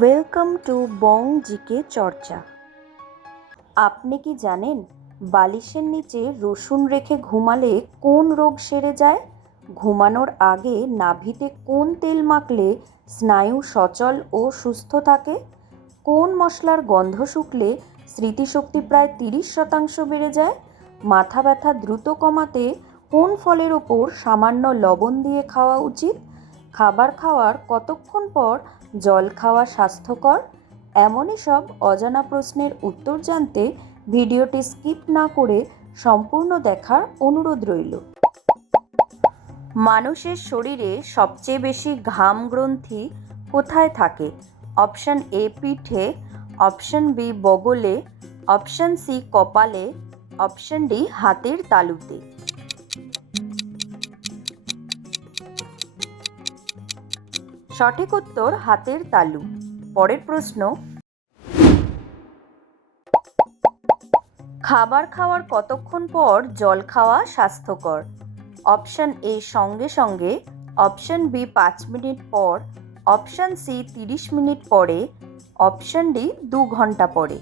Welcome to Bong GK চর্চা। আপনি কি জানেন বালিশের নিচে রসুন রেখে ঘুমালে কোন রোগ সেরে যায়? ঘুমানোর আগে নাভিতে কোন তেল মাখলে স্নায়ু সচল ও সুস্থ থাকে? কোন মশলার গন্ধ শুকলে স্মৃতিশক্তি প্রায় 30% বেড়ে যায়? মাথা ব্যথা দ্রুত কমাতে কোন ফলের ওপর সামান্য লবণ দিয়ে খাওয়া উচিত? খাবার খাওয়ার কতক্ষণ পর জল খাওয়া স্বাস্থ্যকর? এমনই সব অজানা প্রশ্নের উত্তর জানতে ভিডিওটি স্কিপ না করে সম্পূর্ণ দেখার অনুরোধ রইল। মানুষের শরীরে সবচেয়ে বেশি ঘাম গ্রন্থি কোথায় থাকে? অপশন এ পিঠে, অপশন বি বগলে, অপশন সি কপালে, অপশন ডি হাতের তালুতে। সঠিক উত্তর হাতের তালু। পরের প্রশ্ন, খাবার খাওয়ার কতক্ষণ পর জল খাওয়া স্বাস্থ্যকর? অপশন এ সঙ্গে সঙ্গে, অপশন বি 5 মিনিট পর, অপশন সি 30 মিনিট পরে, অপশন ডি 2 ঘন্টা পরে।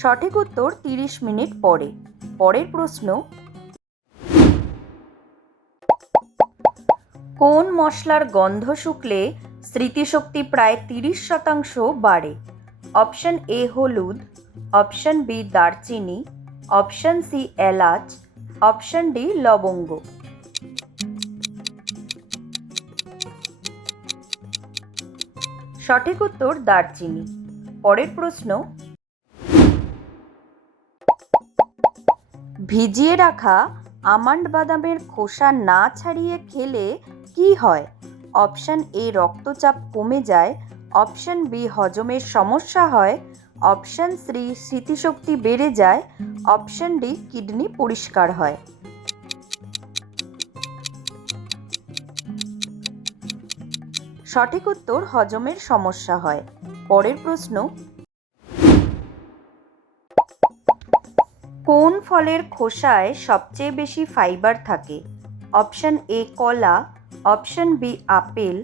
সঠিক উত্তর 30 মিনিট পরে। পরের প্রশ্ন, কোন মশলার গন্ধ শুকলে স্মৃতিশক্তি প্রায় 30% বাড়ে? অপশন এ হলুদ, অপশন বি দারচিনি, অপশন সি এলাচ, অপশন ডি লবঙ্গ। সঠিক উত্তর দারচিনি। পরের প্রশ্ন, ভিজিয়ে রাখা আমন্ড বাদামের খোসা না ছাড়িয়ে খেলে কি হয়? অপশন এ রক্তচাপ কমে যায়, অপশন বি হজমের সমস্যা হয়, অপশন সি স্মৃতিশক্তি বেড়ে যায়, অপশন ডি কিডনি পরিষ্কার হয়। সঠিক উত্তর হজমের সমস্যা হয়। পরের প্রশ্ন, কোন ফলের খোসায় সবচেয়ে বেশি ফাইবার থাকে? অপশন এ কলা, অপশন বি আপেল,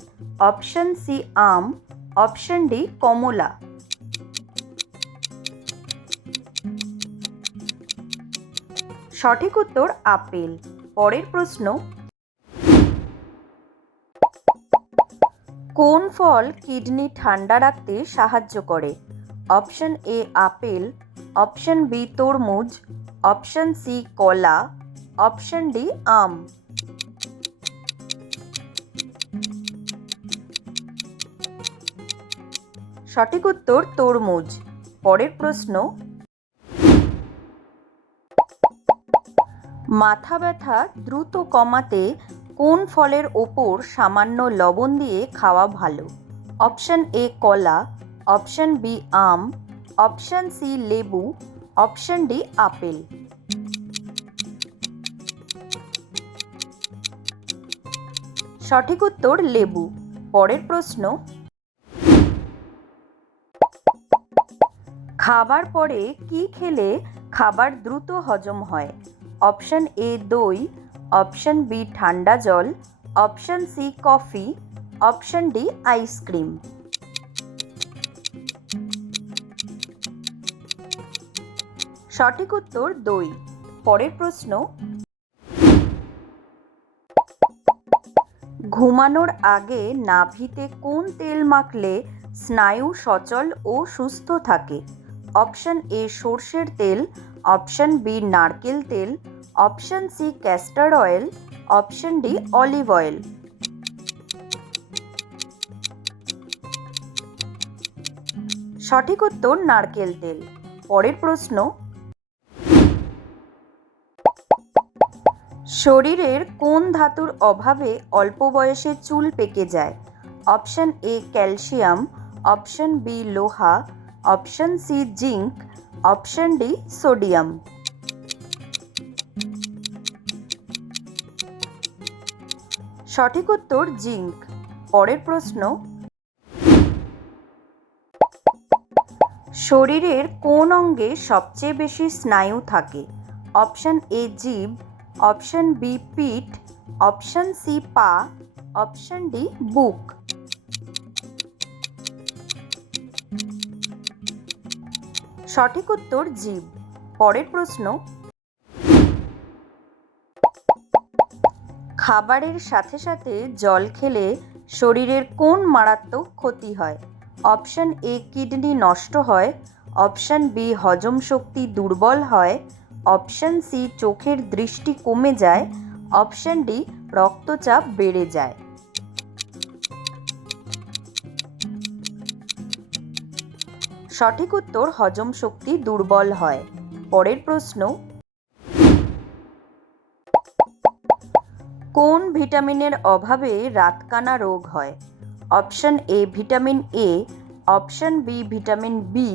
অপশন সি আম, অপশন ডি কমলা। সঠিক উত্তর আপেল। পরের প্রশ্ন, কোন ফল কিডনি ঠান্ডা রাখতে সাহায্য করে? Option A apple, option B তরমুজ, অপশন সি কলা, অপশন ডি আম। সঠিক উত্তর তরমুজ। পরের প্রশ্ন, মাথা ব্যথা দ্রুত কমাতে কোন ফলের ওপর সামান্য লবণ দিয়ে খাওয়া ভালো? অপশন এ কলা, অপশন বি আম, অপশন সি লেবু, অপশন ডি আপেল। সঠিক উত্তর লেবু। পরের প্রশ্ন, খাবার পরে কি খেলে খাবার দ্রুত হজম হয়? অপশন এ দই, অপশন বি ঠান্ডা জল, option C coffee, option D ice cream. সঠিক উত্তর দই। পরের প্রশ্ন, ঘুমানোর আগে নাভিতে কোন তেল মাখলে স্নায়ু সচল ও সুস্থ থাকে? অপশন এ সর্ষের তেল, অপশন বি নারকেল তেল, option C castor oil, option D olive oil. সঠিক উত্তর নারকেল তেল। পরের প্রশ্ন, শরীরের কোন ধাতুর অভাবে অল্প বয়সে চুল পেকে যায়? Option A calcium, option B লোহা, option C zinc, option D sodium. সঠিক উত্তর জিঙ্ক। পরের প্রশ্ন, শরীরের কোন অঙ্গে সবচেয়ে বেশি স্নায়ু থাকে? অপশন এ জিভ, অপশন বি পিঠ, অপশন সি পা, অপশন ডি বুক। সঠিক উত্তর জিভ। পরের প্রশ্ন, খাবারের সাথে সাথে জল খেলে শরীরের কোন মারাত্মক ক্ষতি হয়? অপশন এ কিডনি নষ্ট হয়, অপশন বি হজম শক্তি দুর্বল হয়, অপশন সি চোখের দৃষ্টি কমে যায়, অপশন ডি রক্তচাপ বেড়ে যায়। সঠিক উত্তর হজম শক্তি দুর্বল হয়। পরের প্রশ্ন, কোন ভিটামিনের অভাবে রাতকানা রোগ হয়? Option A vitamin A, option B vitamin B,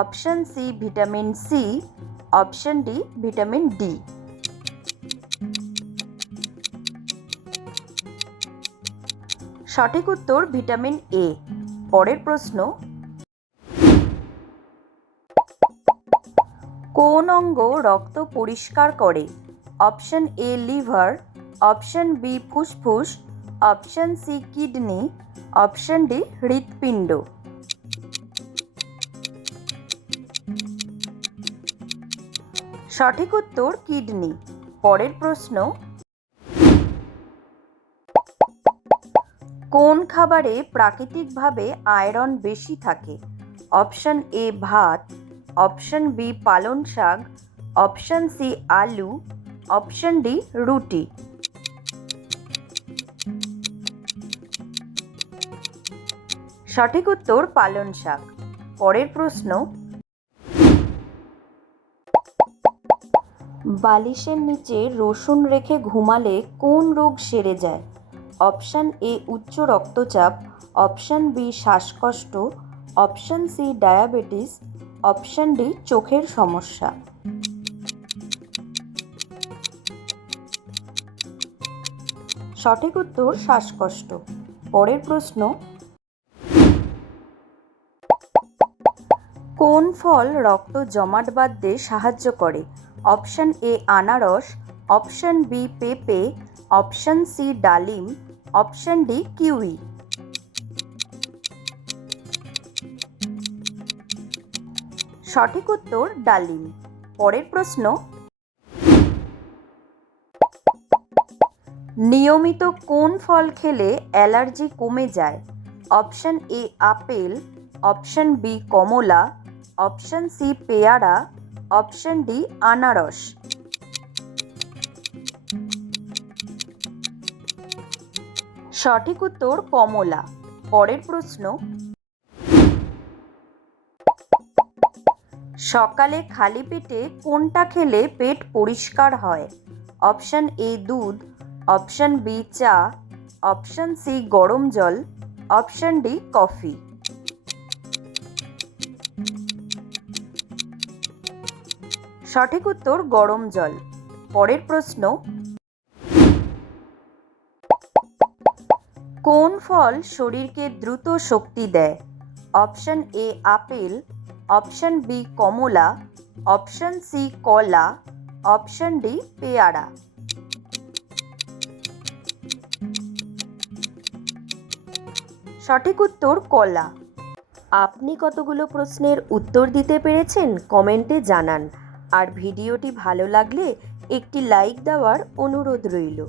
option C vitamin C, option D vitamin D. সঠিক উত্তর ভিটামিন এ। পরের প্রশ্ন, কোন অঙ্গ রক্ত পরিষ্কার করে? Option A liver, option B ফুসফুস, option C kidney, option D হৃৎপিণ্ড। সঠিক উত্তর কিডনি। পরের প্রশ্ন, কোন খাবারে প্রাকৃতিকভাবে আয়রন বেশি থাকে? অপশন এ ভাত, অপশন বি পালং শাক, অপশন সি আলু, অপশন ডি রুটি। সঠিক উত্তর পালং শাক। পরের প্রশ্ন, বালিশের নিচে রসুন রেখে ঘুমালে কোন রোগ সেরে যায়? অপশন এ উচ্চ রক্তচাপ, অপশন বি শ্বাসকষ্ট, option C diabetes, option D চোখের সমস্যা। সঠিক উত্তর শ্বাসকষ্ট। পরের প্রশ্ন, কোন ফল রক্ত জমাট বাঁধতে সাহায্য করে? অপশন এ আনারস, অপশন বি পেঁপে, অপশন সি ডালিম, অপশন ডি কিউই। সঠিক উত্তর ডালিম। পরের প্রশ্ন, নিয়মিত কোন ফল খেলে অ্যালার্জি কমে যায়? Option A apple, option B কমলা, অপশন সি পেয়ারা, অপশন ডি আনারস। সঠিক উত্তর কমলা। পরের প্রশ্ন, সকালে খালি পেটে কোনটা খেলে পেট পরিষ্কার হয়? অপশন এ দুধ, অপশন বি চা, অপশন সি গরম জল, অপশন ডি কফি। সঠিক উত্তর গরম জল। পরের প্রশ্ন, কোন ফল শরীরকে দ্রুত শক্তি দেয়? Option A apple, option B কমলা, অপশন সি কলা, অপশন ডি পেয়ারা। সঠিক উত্তর কলা। আপনি কতগুলো প্রশ্নের উত্তর দিতে পেরেছেন কমেন্টে জানান। আর ভিডিওটি ভালো লাগলে একটি লাইক দেওয়ার অনুরোধ রইল।